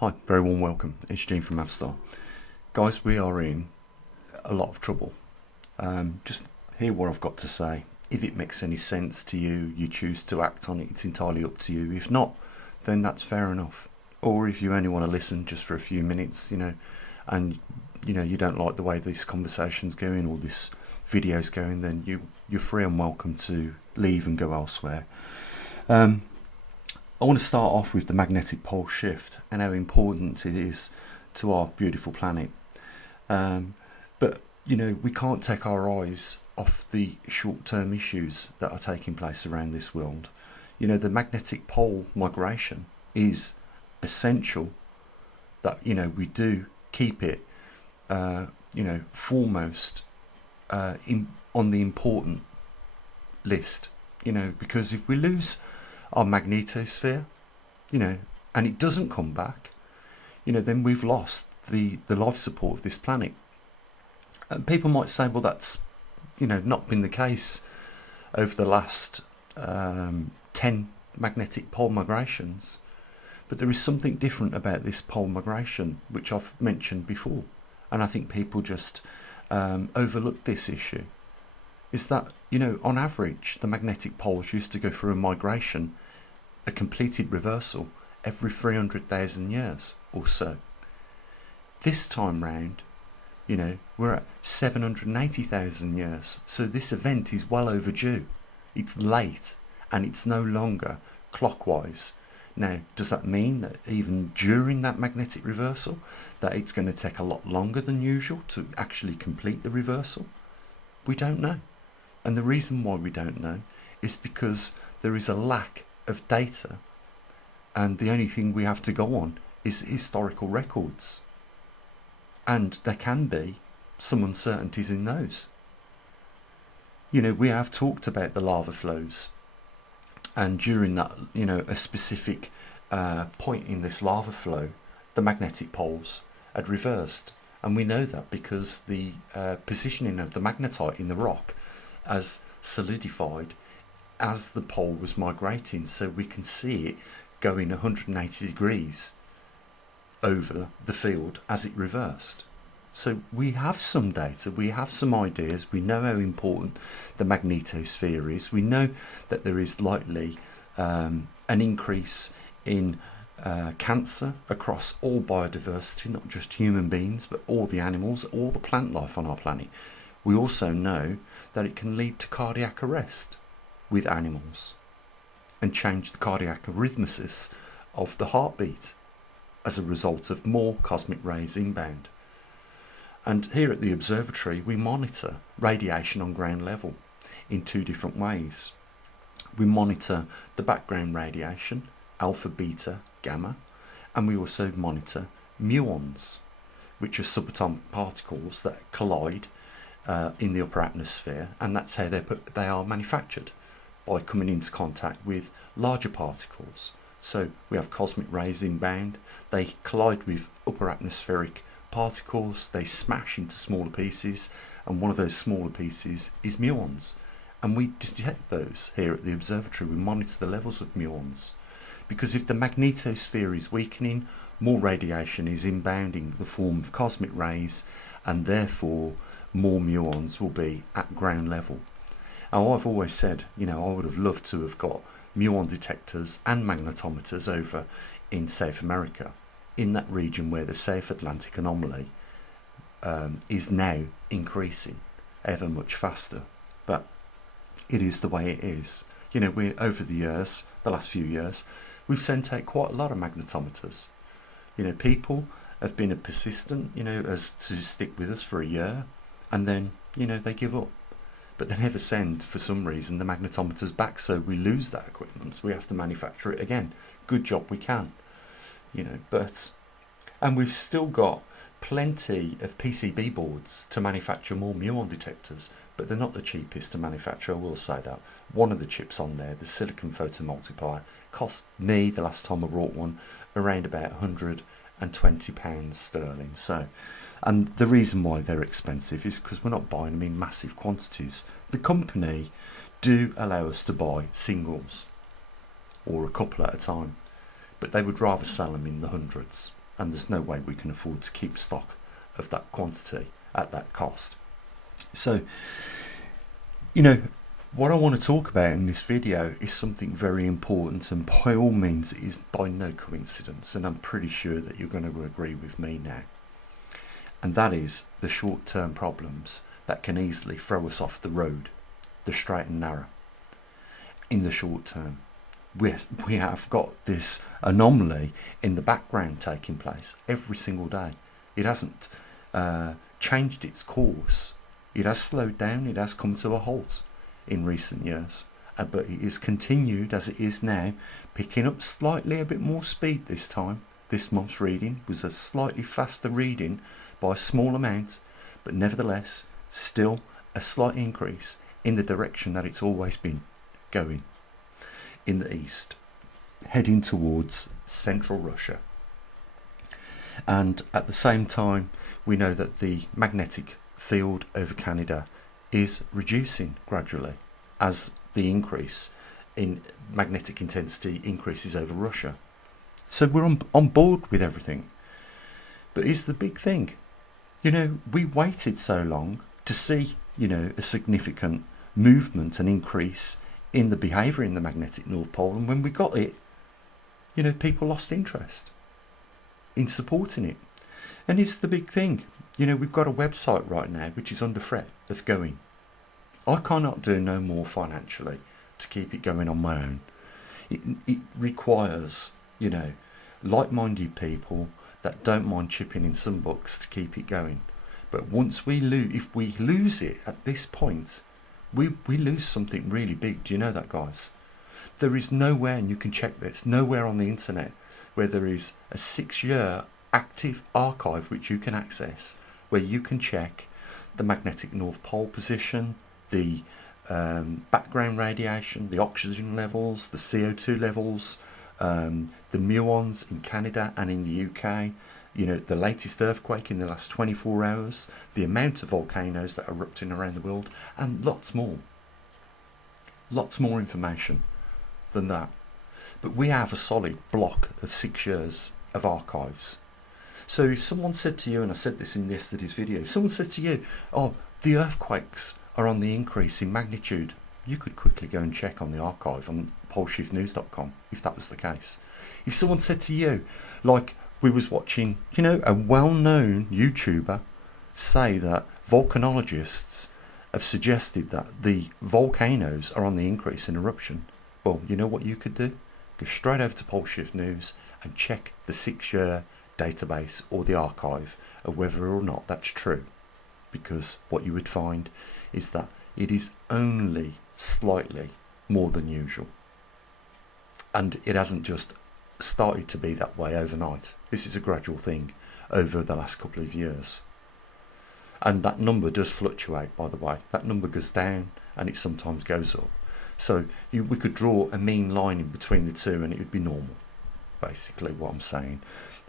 Hi, very warm welcome. It's Gene from Avstar. Guys, we are in a lot of trouble. Just hear what I've got to say. If it makes any sense to you, you choose to act on it, it's entirely up to you. If not, then that's fair enough. Or if you only want to listen just for a few minutes, and you don't like the way this conversation's going or this video's going, then you're free and welcome to leave and go elsewhere. I want to start off with the magnetic pole shift and how important it is to our beautiful planet. But we can't take our eyes off the short-term issues that are taking place around this world. The magnetic pole migration is essential that we do keep it foremost on the important list, because if we lose our magnetosphere, and it doesn't come back, then we've lost the life support of this planet. And people might say, well, that's not been the case over the last 10 magnetic pole migrations, but there is something different about this pole migration which I've mentioned before, and I think people just overlook this issue. Is that on average the magnetic poles used to go through a migration, a completed reversal, every 300,000 years or so. This time round, we're at 780,000 years, so this event is well overdue. It's late and it's no longer clockwise. Now, does that mean that even during that magnetic reversal that it's going to take a lot longer than usual to actually complete the reversal? We don't know. And the reason why we don't know is because there is a lack of data, and the only thing we have to go on is historical records, and there can be some uncertainties in those. We have talked about the lava flows, and during that a specific point in this lava flow, the magnetic poles had reversed, and we know that because the positioning of the magnetite in the rock as solidified as the pole was migrating, so we can see it going 180 degrees over the field as it reversed. So we have some data, we have some ideas, we know how important the magnetosphere is, we know that there is likely an increase in cancer across all biodiversity, not just human beings but all the animals, all the plant life on our planet. We also know that it can lead to cardiac arrest with animals and change the cardiac arrhythmia of the heartbeat as a result of more cosmic rays inbound. And here at the observatory we monitor radiation on ground level in two different ways. We monitor the background radiation, alpha, beta, gamma, and we also monitor muons, which are subatomic particles that collide in the upper atmosphere, and that's how they are manufactured, by coming into contact with larger particles. So we have cosmic rays inbound, they collide with upper atmospheric particles, they smash into smaller pieces, and one of those smaller pieces is muons, and we detect those here at the observatory. We monitor the levels of muons, because if the magnetosphere is weakening, more radiation is inbounding the form of cosmic rays, and therefore more muons will be at ground level. Now, I've always said, I would have loved to have got muon detectors and magnetometers over in South America, in that region where the South Atlantic anomaly is now increasing ever much faster. But it is the way it is. We over the last few years, we've sent out quite a lot of magnetometers. People have been persistent, as to stick with us for a year, and then they give up, but they never send, for some reason, the magnetometers back, so we lose that equipment, so we have to manufacture it again. Good job we can, and we've still got plenty of PCB boards to manufacture more muon detectors, but they're not the cheapest to manufacture, I will say that. One of the chips on there, the silicon photomultiplier, cost me, the last time I bought one, around about £120 sterling. So, and the reason why they're expensive is because we're not buying them in massive quantities. The company do allow us to buy singles or a couple at a time, but they would rather sell them in the hundreds. and there's no way we can afford to keep stock of that quantity at that cost. So, you know, what I want to talk about in this video is something very important, and by all means it is by no coincidence, and I'm pretty sure that you're going to agree with me now. And that is the short-term problems that can easily throw us off the road, the straight and narrow. In the short term, we have got this anomaly in the background taking place every single day. It hasn't changed its course. It has slowed down, it has come to a halt in recent years, but it is continued as it is now, picking up slightly a bit more speed this time. This month's reading was a slightly faster reading by a small amount, but nevertheless still a slight increase in the direction that it's always been going, in the east, heading towards central Russia. And at the same time, we know that the magnetic field over Canada is reducing gradually as the increase in magnetic intensity increases over Russia. So we're on board with everything. But here's the big thing. You know, we waited so long to see, you know, a significant movement and increase in the behaviour in the magnetic North Pole, and when we got it, you know, people lost interest in supporting it. And it's the big thing. You know, we've got a website right now which is under threat of going. I cannot do no more financially to keep it going on my own. It requires, you know, like-minded people that don't mind chipping in some bucks to keep it going. But once we lose, if we lose it at this point, we lose something really big. Do you know that, guys? There is nowhere, and you can check this, nowhere on the internet where there is a 6-year active archive which you can access, where you can check the magnetic North Pole position, the background radiation, the oxygen levels, the CO2 levels, the muons in Canada and in the UK, you know, the latest earthquake in the last 24 hours, the amount of volcanoes that are erupting around the world, and lots more. Lots more information than that. But we have a solid block of 6 years of archives. So if someone said to you, and I said this in yesterday's video, if someone said to you, oh, the earthquakes are on the increase in magnitude, you could quickly go and check on the archive on poleshiftnews.com if that was the case. If someone said to you, like we was watching, you know, a well-known YouTuber say that volcanologists have suggested that the volcanoes are on the increase in eruption, well, you know what you could do? Go straight over to Poleshift News and check the 6-year database or the archive of whether or not that's true, because what you would find is that it is only slightly more than usual, and it hasn't just started to be that way overnight. This is a gradual thing over the last couple of years, and that number does fluctuate, by the way. That number goes down and it sometimes goes up, so we could draw a mean line in between the two and it would be normal, basically what I'm saying.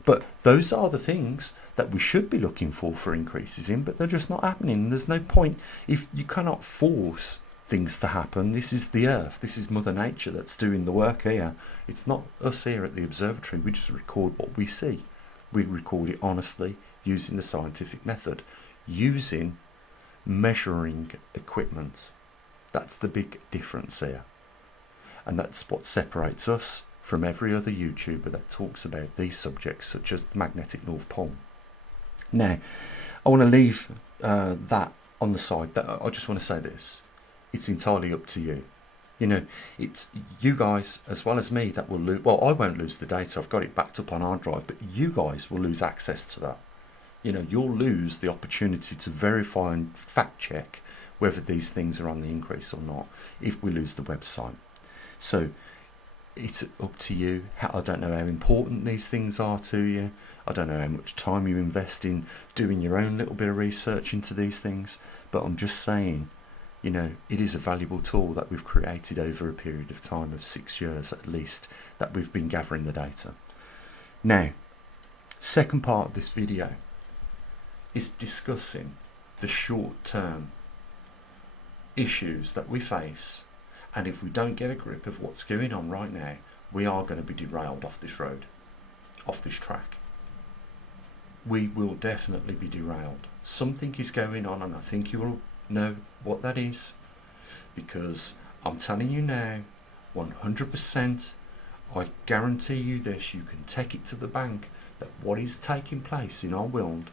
But those are the things that we should be looking for increases in, but they're just not happening. There's no point. If you cannot force things to happen, this is the earth, this is Mother Nature that's doing the work here. It's not us here at the observatory. We just record what we see. We record it honestly using the scientific method, using measuring equipment. That's the big difference here, and that's what separates us from every other YouTuber that talks about these subjects, such as the magnetic North Pole. Now, I want to leave that on the side. That I just want to say this: it's entirely up to you. You know, it's you guys as well as me that will lose. Well, I won't lose the data. I've got it backed up on hard drive, but you guys will lose access to that. You know, you'll lose the opportunity to verify and fact check whether these things are on the increase or not if we lose the website. So it's up to you. I don't know how important these things are to you. I don't know how much time you invest in doing your own little bit of research into these things, but I'm just saying, you know, it is a valuable tool that we've created over a period of time of 6 years at least that we've been gathering the data. Now, second part of this video is discussing the short-term issues that we face, and if we don't get a grip of what's going on right now, we are going to be derailed off this road, off this track. we will definitely be derailed. Something is going on, and I think you will know what that is, because I'm telling you now, 100%, I guarantee you this, you can take it to the bank, that what is taking place in our world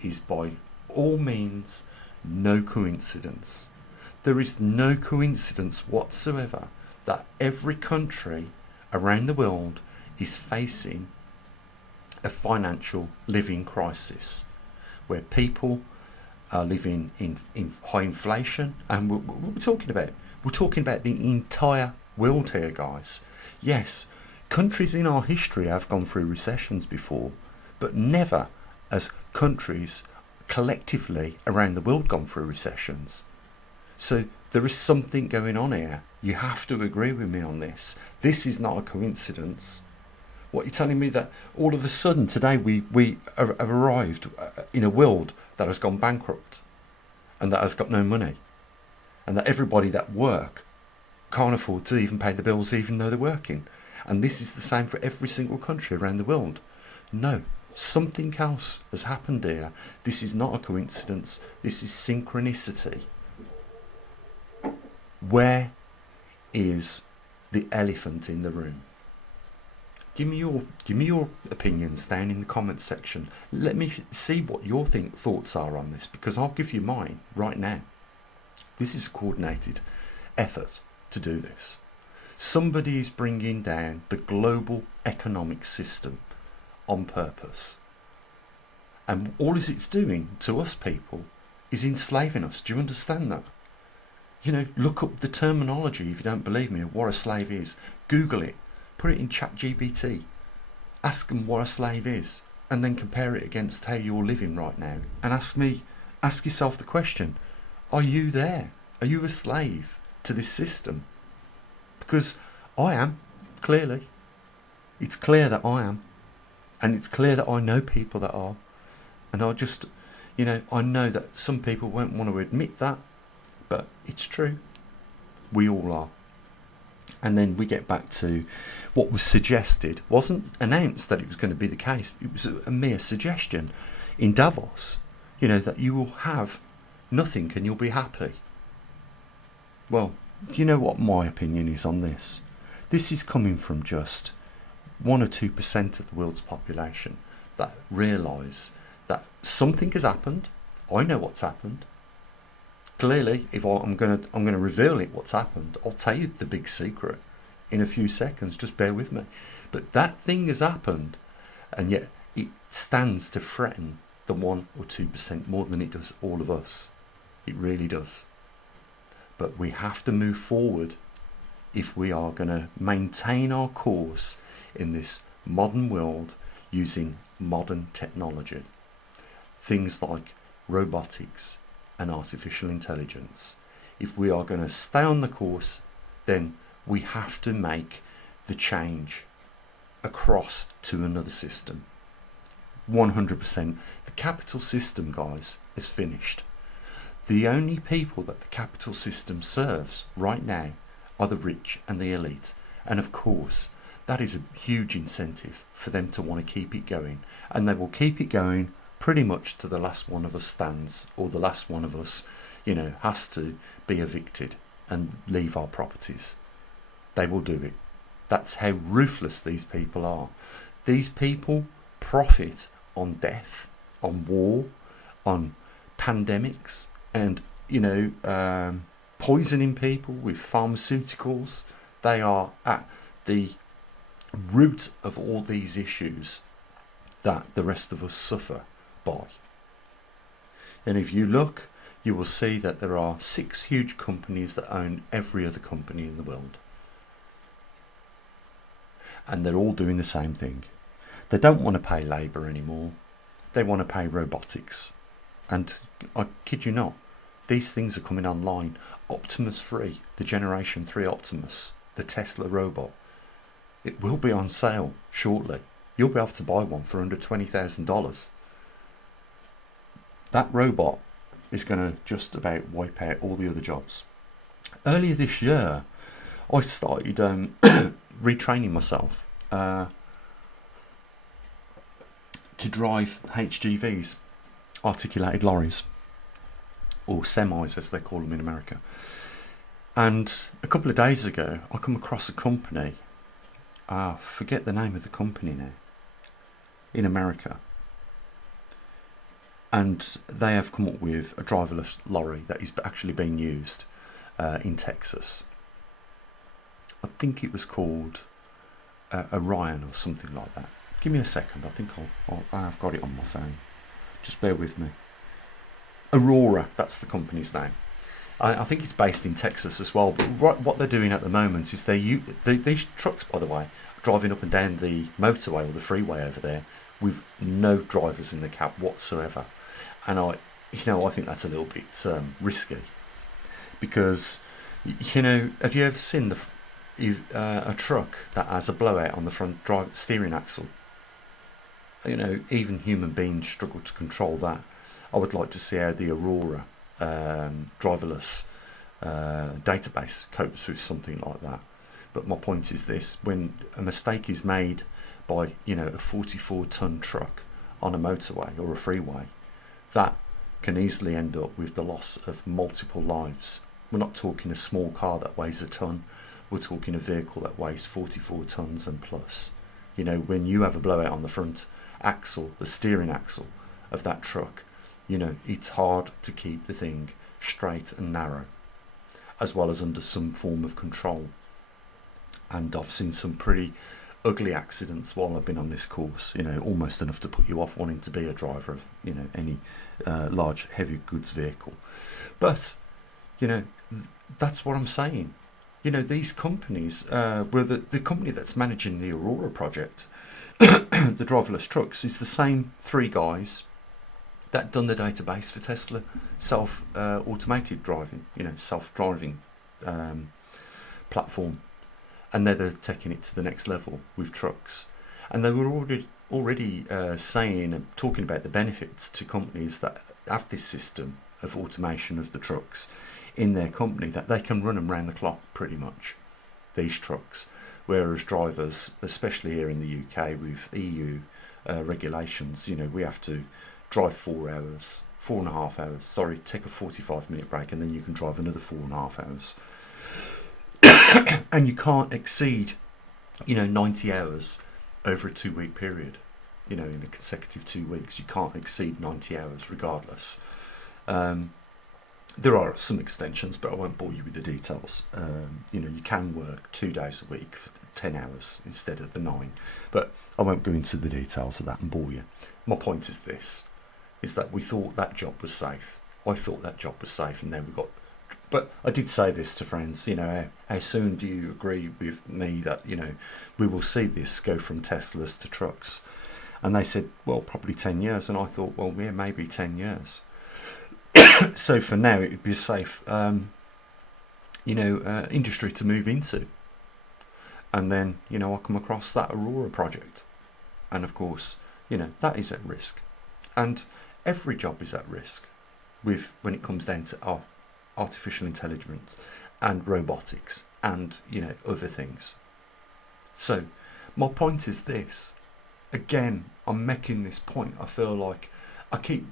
is by all means no coincidence. There is no coincidence whatsoever that every country around the world is facing a financial living crisis, where people are living in high inflation, and we're talking about the entire world here, guys. Yes, countries in our history have gone through recessions before, but never as countries collectively around the world gone through recessions. So there is something going on here. You have to agree with me on this. This is not a coincidence. What, you're telling me that all of a sudden today we have arrived in a world that has gone bankrupt and that has got no money, and that everybody that work can't afford to even pay the bills even though they're working, and this is the same for every single country around the world? No, something else has happened here. This is not a coincidence. This is synchronicity. Where is the elephant in the room? Give me your opinions down in the comments section. Let me see what your thoughts are on this, because I'll give you mine right now. This is a coordinated effort to do this. Somebody is bringing down the global economic system on purpose, and all it's doing to us people is enslaving us. Do you understand that? You know, look up the terminology if you don't believe me of what a slave is. Google it. Put it in ChatGPT. Ask them what a slave is, and then compare it against how you're living right now. And ask yourself the question: are you there? Are you a slave to this system? Because I am, clearly. It's clear that I am, and it's clear that I know people that are. And I just, I know that some people won't want to admit that, but it's true. We all are. And then we get back to what was suggested. Wasn't announced that it was going to be the case. It was a mere suggestion in Davos, that you will have nothing and you'll be happy. Well, you know what my opinion is on this? This is coming from just 1 or 2% of the world's population that realise that something has happened. I know what's happened. Clearly, if I'm going to reveal it, what's happened, I'll tell you the big secret in a few seconds. Just bear with me. But that thing has happened, and yet it stands to threaten the 1 or 2% more than it does all of us. It really does. But we have to move forward if we are going to maintain our course in this modern world using modern technology. Things like robotics and artificial intelligence. If we are going to stay on the course, then we have to make the change across to another system. 100%. The capital system, guys, is finished. The only people that the capital system serves right now are the rich and the elite. And of course, that is a huge incentive for them to want to keep it going. And they will keep it going pretty much to the last one of us stands, or the last one of us, has to be evicted and leave our properties. They will do it. That's how ruthless these people are. These people profit on death, on war, on pandemics, and poisoning people with pharmaceuticals. They are at the root of all these issues that the rest of us suffer by. And if you look, you will see that there are 6 huge companies that own every other company in the world, and they're all doing the same thing. They don't want to pay labour anymore. They want to pay robotics. And I kid you not, these things are coming online. Optimus 3, the Generation 3 Optimus, the Tesla robot, it will be on sale shortly. You'll be able to buy one for under $20,000. That robot is going to just about wipe out all the other jobs. Earlier this year, I started retraining myself. to drive HGVs, articulated lorries, or semis as they call them in America. And a couple of days ago, I come across a company, I forget the name of the company now, in America. And they have come up with a driverless lorry that is actually being used in Texas. I think it was called Orion or something like that. Give me a second, I think I've got it on my phone. Just bear with me. Aurora, that's the company's name. I think it's based in Texas as well, but what they're doing at the moment is these trucks, by the way, driving up and down the motorway or the freeway over there with no drivers in the cab whatsoever. And I think that's a little bit risky, because, have you ever seen a truck that has a blowout on the front steering axle? Even human beings struggle to control that. I would like to see how the Aurora driverless database copes with something like that. But my point is this: when a mistake is made by a 44-ton truck on a motorway or a freeway, that can easily end up with the loss of multiple lives. We're not talking a small car that weighs a ton. We're talking a vehicle that weighs 44 tons and plus. When you have a blowout on the front axle, the steering axle of that truck, it's hard to keep the thing straight and narrow, as well as under some form of control. And I've seen some pretty ugly accidents while I've been on this course, almost enough to put you off wanting to be a driver of, any large heavy goods vehicle. But, that's what I'm saying. These companies, the company that's managing the Aurora Project, the driverless trucks, is the same three guys that done the database for Tesla automated driving, self-driving platform. And they're taking it to the next level with trucks. And they were already saying and talking about the benefits to companies that have this system of automation of the trucks in their company, that they can run them round the clock pretty much, these trucks. Whereas drivers, especially here in the UK with EU regulations, we have to drive 4.5 hours, take a 45-minute break, and then you can drive another 4.5 hours. And you can't exceed, 90 hours over a 2-week period. In a consecutive 2 weeks, you can't exceed 90 hours regardless. There are some extensions, but I won't bore you with the details. You can work 2 days a week for 10 hours instead of the 9. But I won't go into the details of that and bore you. My point is this, is that we thought that job was safe. I thought that job was safe, and then we got... But I did say this to friends, how soon do you agree with me that, we will see this go from Teslas to trucks? And they said, well, probably 10 years. And I thought, well, yeah, maybe 10 years. So for now, it would be a safe, industry to move into. And then, I come across that Aurora Project. And of course, that is at risk. And every job is at risk when it comes down to artificial intelligence and robotics and other things. So my point is this, again, I'm making this point. I feel like I keep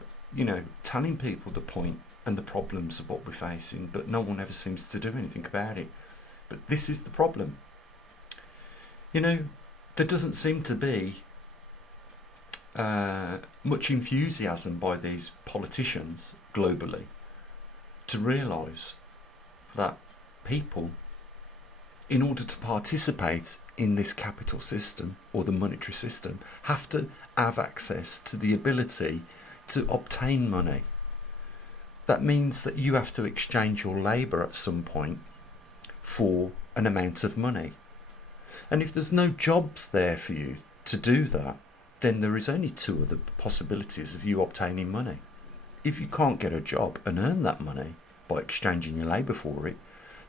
telling people the point and the problems of what we're facing, but no one ever seems to do anything about it. But this is the problem. There doesn't seem to be much enthusiasm by these politicians globally to realise that people, in order to participate in this capital system or the monetary system, have to have access to the ability to obtain money. That means that you have to exchange your labour at some point for an amount of money. And if there's no jobs there for you to do that, then there is only two other possibilities of you obtaining money. If you can't get a job and earn that money by exchanging your labour for it,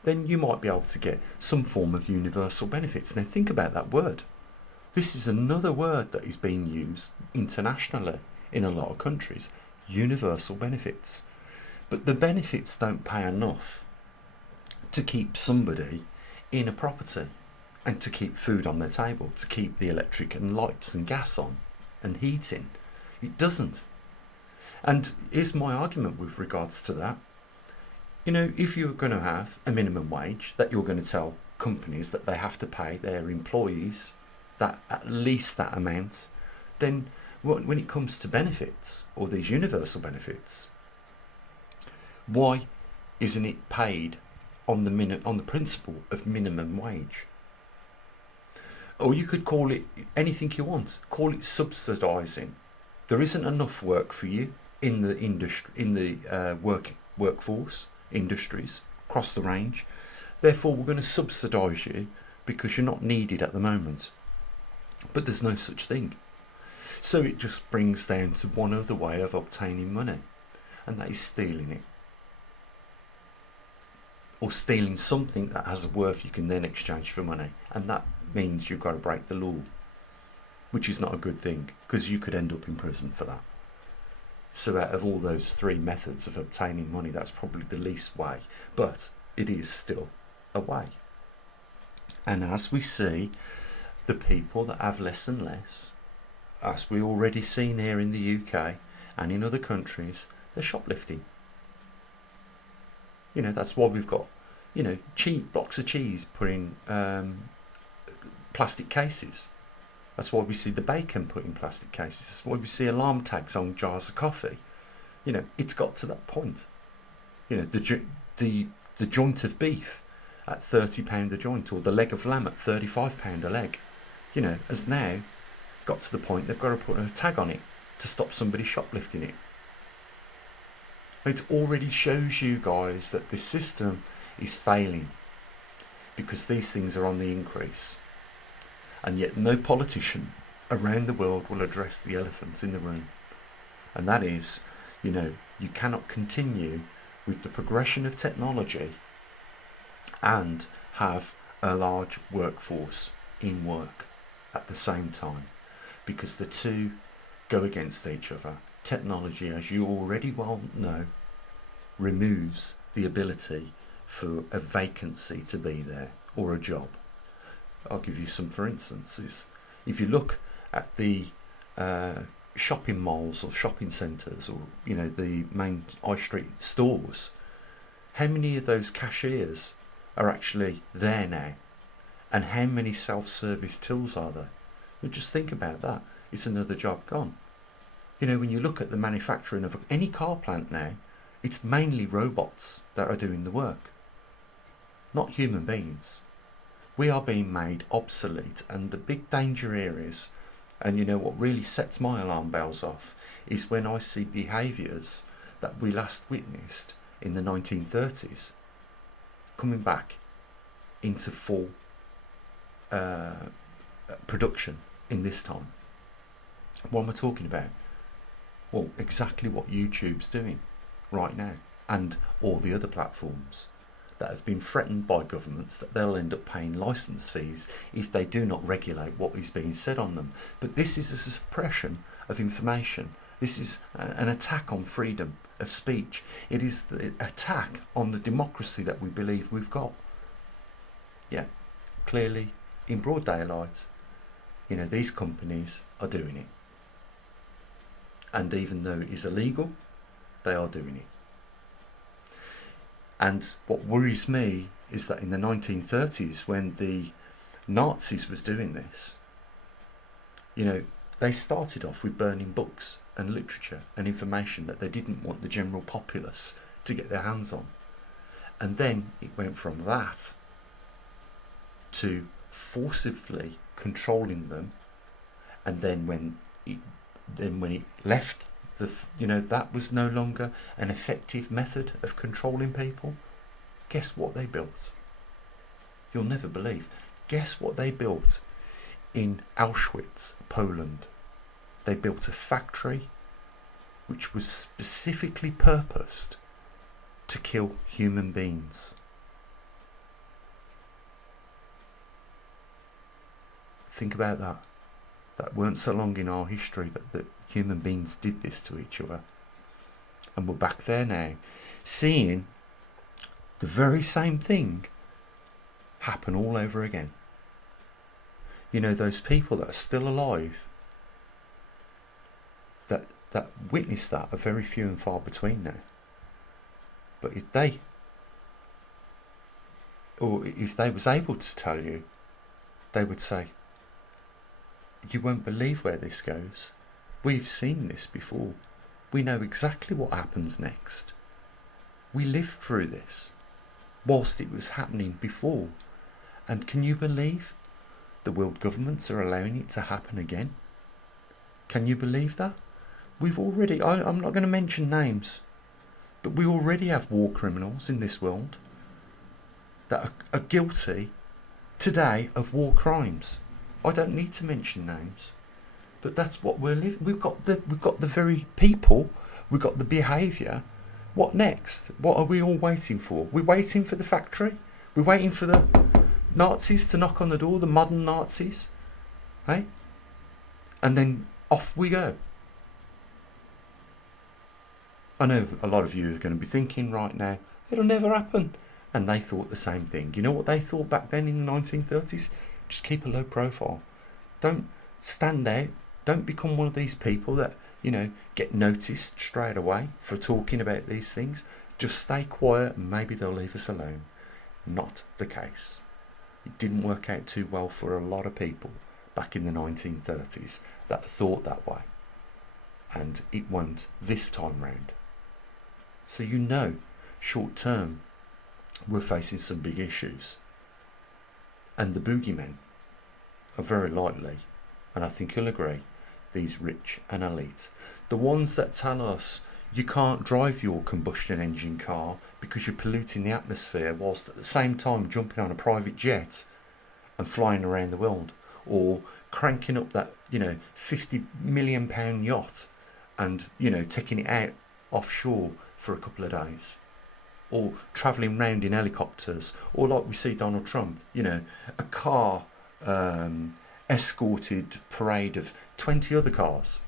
then you might be able to get some form of universal benefits. Now think about that word. This is another word that is being used internationally in a lot of countries. Universal benefits. But the benefits don't pay enough to keep somebody in a property and to keep food on their table, to keep the electric and lights and gas on and heating It doesn't. And here's my argument with regards to that. You know, if you're going to have a minimum wage that you're going to tell companies that they have to pay their employees that at least that amount, then when it comes to benefits or these universal benefits, why isn't it paid on the principle of minimum wage? Or you could call it anything you want. Call it subsidising. There isn't enough work for you in the industry, in the workforce industries across the range. Therefore, we're going to subsidise you because you're not needed at the moment. But there's no such thing. So it just brings down to one other way of obtaining money, and that is stealing it. Or stealing something that has a worth you can then exchange for money. And that means you've got to break the law, which is not a good thing, because you could end up in prison for that. So out of all those three methods of obtaining money, that's probably the least way, but it is still a way. And as we see, the people that have less and less, as we already seen here in the UK and in other countries, they're shoplifting. You know, that's why we've got, you know, blocks of cheese put in plastic cases. That's why we see the bacon put in plastic cases. That's why we see alarm tags on jars of coffee. You know, it's got to that point. You know, the joint of beef at £30 a joint, or the leg of lamb at £35 a leg, you know, has now got to the point they've got to put a tag on it to stop somebody shoplifting it. It already shows you guys that this system is failing because these things are on the increase. And yet no politician around the world will address the elephant in the room. And that is, you know, you cannot continue with the progression of technology and have a large workforce in work at the same time, because the two go against each other. Technology, as you already well know, removes the ability for a vacancy to be there or a job. I'll give you some for instances. If you look at the shopping malls or shopping centres, or, you know, the main high street stores, how many of those cashiers are actually there now? And how many self-service tills are there? Well, just think about that. It's another job gone. You know, when you look at the manufacturing of any car plant now, it's mainly robots that are doing the work, not human beings. We are being made obsolete, and the big danger areas, and you know what really sets my alarm bells off, is when I see behaviours that we last witnessed in the 1930s coming back into full production in this time. What am I talking about? Well, exactly what YouTube's doing right now, and all the other platforms that have been threatened by governments that they'll end up paying licence fees if they do not regulate what is being said on them. But this is a suppression of information. This is an attack on freedom of speech. It is the attack on the democracy that we believe we've got. Yeah, clearly in broad daylight, you know, these companies are doing it. And even though it is illegal, they are doing it. And what worries me is that in the 1930s, when the Nazis was doing this, you know, they started off with burning books and literature and information that they didn't want the general populace to get their hands on. And then it went from that to forcibly controlling them. And then when it left, you know, that was no longer an effective method of controlling people. Guess what they built? You'll never believe. Guess what they built in Auschwitz, Poland? They built a factory which was specifically purposed to kill human beings. Think about that. That weren't so long in our history that human beings did this to each other. And we're back there now, seeing the very same thing happen all over again. You know, those people that are still alive, that that witness that are very few and far between now. But if they was able to tell you, they would say, you won't believe where this goes. We've seen this before. We know exactly what happens next. We lived through this whilst it was happening before. And can you believe the world governments are allowing it to happen again? Can you believe that? We've already, I'm not going to mention names, but we already have war criminals in this world that are guilty today of war crimes. I don't need to mention names, but that's what we're living. We've got the very people, we've got the behaviour. What next? What are we all waiting for? We're waiting for the factory. We're waiting for the Nazis to knock on the door, the modern Nazis, hey? And then off we go. I know a lot of you are going to be thinking right now, it'll never happen. And they thought the same thing. You know what they thought back then in the 1930s? Just keep a low profile. Don't stand out. Don't become one of these people that, get noticed straight away for talking about these things. Just stay quiet and maybe they'll leave us alone. Not the case. It didn't work out too well for a lot of people back in the 1930s that thought that way. And it won't this time round. So short term, we're facing some big issues. And the boogeymen are very likely, and I think you'll agree, these rich and elite. The ones that tell us you can't drive your combustion engine car because you're polluting the atmosphere, whilst at the same time jumping on a private jet and flying around the world, or cranking up that £50 million yacht and taking it out offshore for a couple of days, or travelling round in helicopters, or like we see Donald Trump, a car escorted parade of 20 other cars.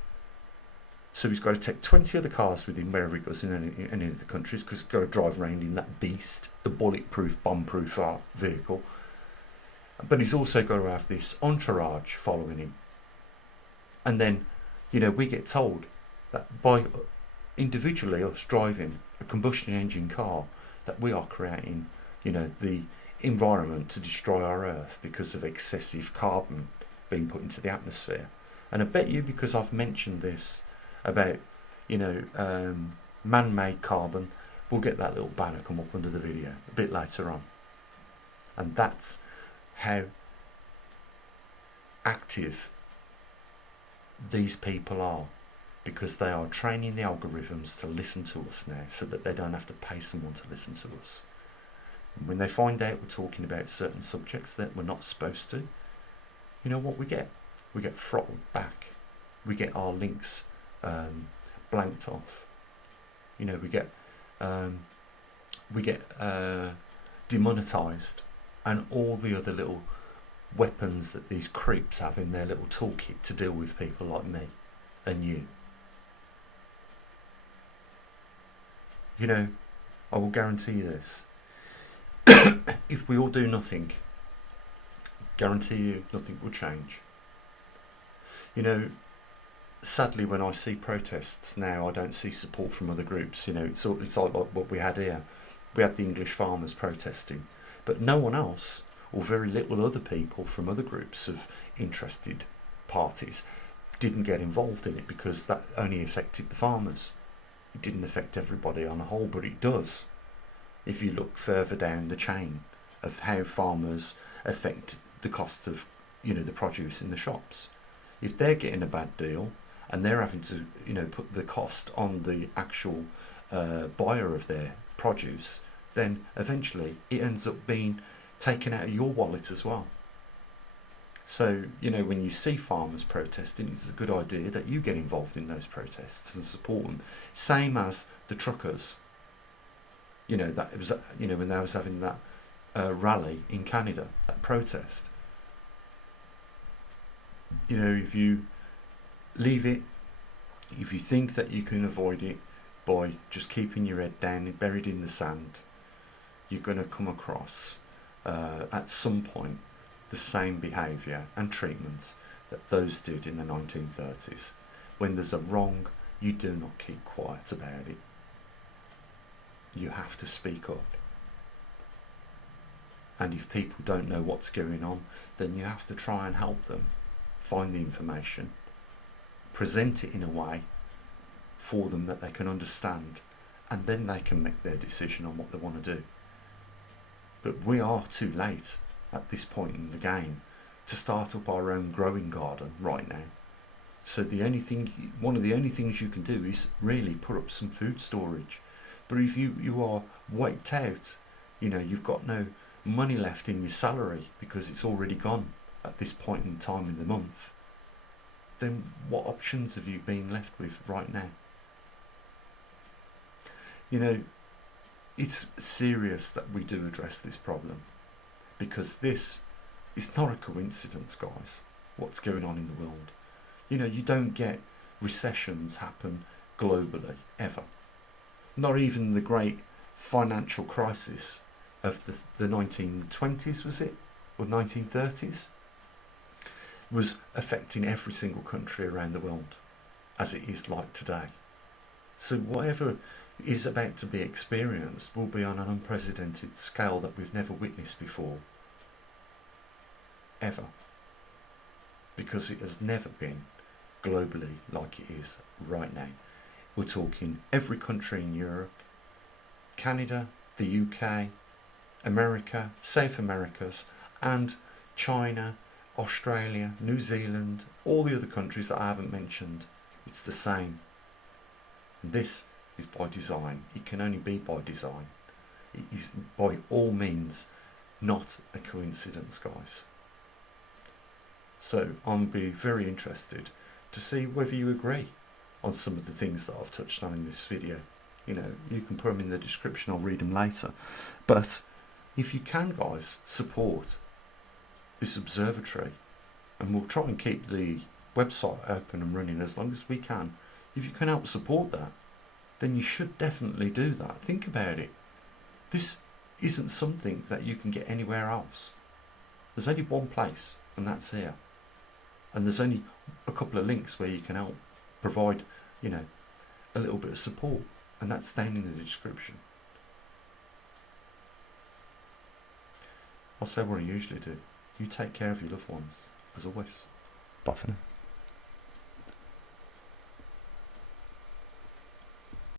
So he's got to take 20 other cars with him wherever he goes in any of the countries, because he's got to drive around in that beast, the bulletproof, bomb-proof vehicle. But he's also got to have this entourage following him. And then, we get told that by individually us driving a combustion engine car, that we are creating, the environment to destroy our Earth because of excessive carbon being put into the atmosphere. And I bet you, because I've mentioned this about, man-made carbon, we'll get that little banner come up under the video a bit later on. And that's how active these people are, because they are training the algorithms to listen to us now so that they don't have to pay someone to listen to us. And when they find out we're talking about certain subjects that we're not supposed to, you know what we get? We get throttled back. We get our links blanked off. We get demonetized, and all the other little weapons that these creeps have in their little toolkit to deal with people like me and you. I will guarantee you this. If we all do nothing, guarantee you nothing will change. Sadly, when I see protests now, I don't see support from other groups. It's like what we had here. We had the English farmers protesting, but no one else, or very little other people from other groups of interested parties, didn't get involved in it, because that only affected the farmers. It didn't affect everybody on the whole, but it does if you look further down the chain of how farmers affect the cost of the produce in the shops. If they're getting a bad deal and they're having to put the cost on the actual buyer of their produce, then eventually it ends up being taken out of your wallet as well. So, when you see farmers protesting, it's a good idea that you get involved in those protests and support them. Same as the truckers. That it was, when they was having that rally in Canada, that protest. If you leave it, if you think that you can avoid it by just keeping your head down, buried in the sand, you're going to come across at some point the same behaviour and treatment that those did in the 1930s. When there's a wrong, you do not keep quiet about it. You have to speak up. And if people don't know what's going on, then you have to try and help them find the information, present it in a way for them that they can understand, and then they can make their decision on what they want to do. But we are too late at this point in the game to start up our own growing garden right now. So one of the only things you can do is really put up some food storage. But if you are wiped out, you've got no money left in your salary because it's already gone at this point in time in the month, then what options have you been left with right now? It's serious that we do address this problem, because this is not a coincidence, guys, what's going on in the world. You don't get recessions happen globally, ever. Not even the great financial crisis of the 1920s, was it? Or 1930s? Was affecting every single country around the world, as it is like today. So whatever is about to be experienced will be on an unprecedented scale that we've never witnessed before. Ever. Because it has never been globally like it is right now. We're talking every country in Europe, Canada, the UK, America, South Americas, and China, Australia, New Zealand, all the other countries that I haven't mentioned. It's the same. And this is by design. It can only be by design. It is by all means not a coincidence, guys. So I'm be very interested to see whether you agree on some of the things that I've touched on in this video. You can put them in the description, I'll read them later. But if you can, guys, support this observatory, and we'll try and keep the website open and running as long as we can. If you can help support that, then you should definitely do that. Think about it. This isn't something that you can get anywhere else. There's only one place, and that's here. And there's only a couple of links where you can help provide, a little bit of support, and that's down in the description. I'll say what I usually do. You take care of your loved ones, as always. Bye for now.